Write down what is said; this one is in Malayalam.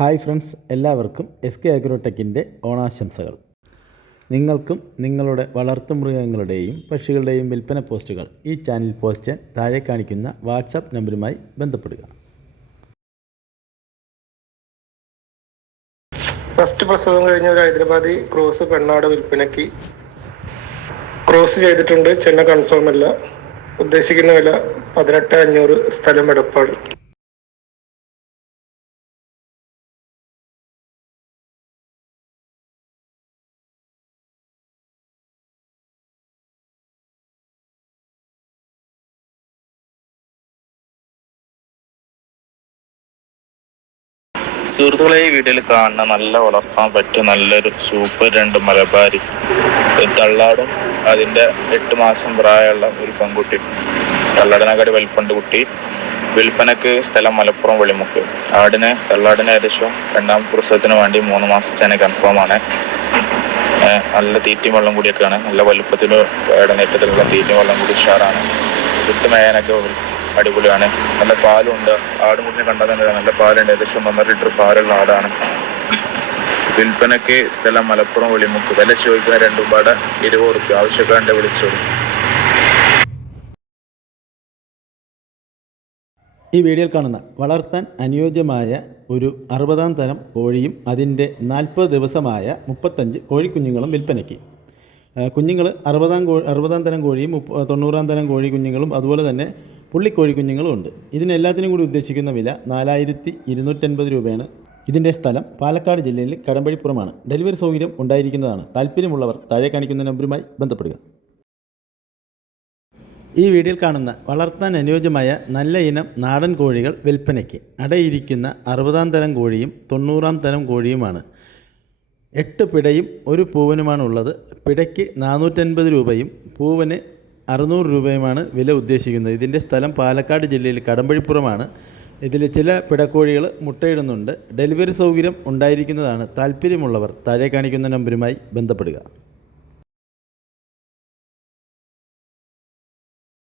ഹായ് ഫ്രണ്ട്സ് എല്ലാവർക്കും എസ് കെ അഗ്രോടെക്കിന്റെ ഓണാശംസകൾ. നിങ്ങൾക്കും നിങ്ങളുടെ വളർത്തുമൃഗങ്ങളുടെയും പക്ഷികളുടെയും വിൽപ്പന പോസ്റ്റുകൾ ഈ ചാനൽ പോസ്റ്റ് താഴെ കാണിക്കുന്ന വാട്സാപ്പ് നമ്പറുമായി ബന്ധപ്പെടുക. ഫസ്റ്റ് പ്രസവം കഴിഞ്ഞ ഒരു ഹൈദരാബാദി ക്രോസ് പെണ്ണാട് വിൽപ്പനയ്ക്ക് ക്രോസ് ചെയ്തിട്ടുണ്ട്. ചെന്ന കൺഫേം അല്ല. ഉദ്ദേശിക്കുന്ന വില പതിനെട്ട് അഞ്ഞൂറ് സ്ഥലം എടപ്പാട് സുഹൃത്തുക്കളെ ഈ വീഡിയോയിൽ കാണുന്ന നല്ല വളർത്താൻ പറ്റിയ നല്ലൊരു സൂപ്പർ രണ്ട് മലബാരി. തള്ളാടും അതിന്റെ എട്ട് മാസം പ്രായമുള്ള ഒരു പെൺകുട്ടി. തള്ളാടിനെക്കാട്ടി വലിപ്പണ്ട് കുട്ടി. വിൽപ്പനക്ക് സ്ഥലം മലപ്പുറം വെളിമുക്ക്. ആടിന് തള്ളാടിന് ഏകദേശം രണ്ടാം പ്രസവത്തിന് വേണ്ടി മൂന്ന് മാസത്തേനെ കൺഫേം ആണ്. നല്ല തീറ്റയും വെള്ളം കൂടിയൊക്കെയാണ്. നല്ല വലുപ്പത്തിന് ഇടനേറ്റത്തിലുള്ള തീറ്റയും വെള്ളം കൂടി ഉഷാറാണ്. വിട്ട് മേയാനൊക്കെ അടിപൊളിയാണ്. നല്ല പാലുണ്ട്. ആടും കുട്ടിനെ കണ്ടാൽ തന്നെ നല്ല പാലുണ്ട്. ഏകദേശം ഒന്നര ലിറ്റർ പാലുള്ള ആടാണ്. വിൽപ്പനക്ക് സ്ഥലം മലപ്പുറം വെളിമുക്ക്. വില ചോദിക്കുന്ന രണ്ടും പാടെ ഇരുപത് റുപ്യ ആവശ്യക്കാരന്റെ വിളിച്ചോളൂ. ഈ വീഡിയോയിൽ കാണുന്ന വളർത്താൻ അനുയോജ്യമായ ഒരു അറുപതാം തരം കോഴിയും അതിന്റെ നാൽപ്പത് ദിവസമായ മുപ്പത്തഞ്ച് കോഴിക്കുഞ്ഞുങ്ങളും വിൽപ്പനയ്ക്ക്. കുഞ്ഞുങ്ങൾ അറുപതാം കോഴി അറുപതാം തരം കോഴിയും തൊണ്ണൂറാം തരം കോഴി കുഞ്ഞുങ്ങളും അതുപോലെ തന്നെ പുള്ളിക്കോഴി കുഞ്ഞുങ്ങളും ഉണ്ട്. ഇതിനെല്ലാത്തിനും കൂടി ഉദ്ദേശിക്കുന്ന വില നാലായിരത്തി ഇരുന്നൂറ്റൻപത് രൂപയാണ്. ഇതിന്റെ സ്ഥലം പാലക്കാട് ജില്ലയിൽ കടമ്പഴിപ്പുറമാണ്. ഡെലിവറി സൗകര്യം ഉണ്ടായിരിക്കുന്നതാണ്. താല്പര്യമുള്ളവർ താഴെ കാണിക്കുന്ന നമ്പറുമായി ബന്ധപ്പെടുക. ഈ വീഡിയോയിൽ കാണുന്ന വളർത്താൻ അനുയോജ്യമായ നല്ല ഇനം നാടൻ കോഴികൾ വിൽപ്പനയ്ക്ക് അടയിരിക്കുന്ന അറുപതാം തരം കോഴിയും തൊണ്ണൂറാം തരം കോഴിയുമാണ്. എട്ട് പിടയും ഒരു പൂവനുമാണ് ഉള്ളത് പിടയ്ക്ക് നാനൂറ്റൻപത് രൂപയും പൂവന് അറുന്നൂറ് രൂപയുമാണ് വില ഉദ്ദേശിക്കുന്നത്. ഇതിന്റെ സ്ഥലം പാലക്കാട് ജില്ലയിൽ കടമ്പഴിപ്പുറമാണ്. ഇതിൽ ചില പിടക്കോഴികൾ മുട്ടയിടുന്നുണ്ട്. ഡെലിവറി സൗകര്യം ഉണ്ടായിരിക്കുന്നതാണ്. താല്പര്യമുള്ളവർ താഴെ കാണിക്കുന്ന നമ്പരുമായി ബന്ധപ്പെടുക.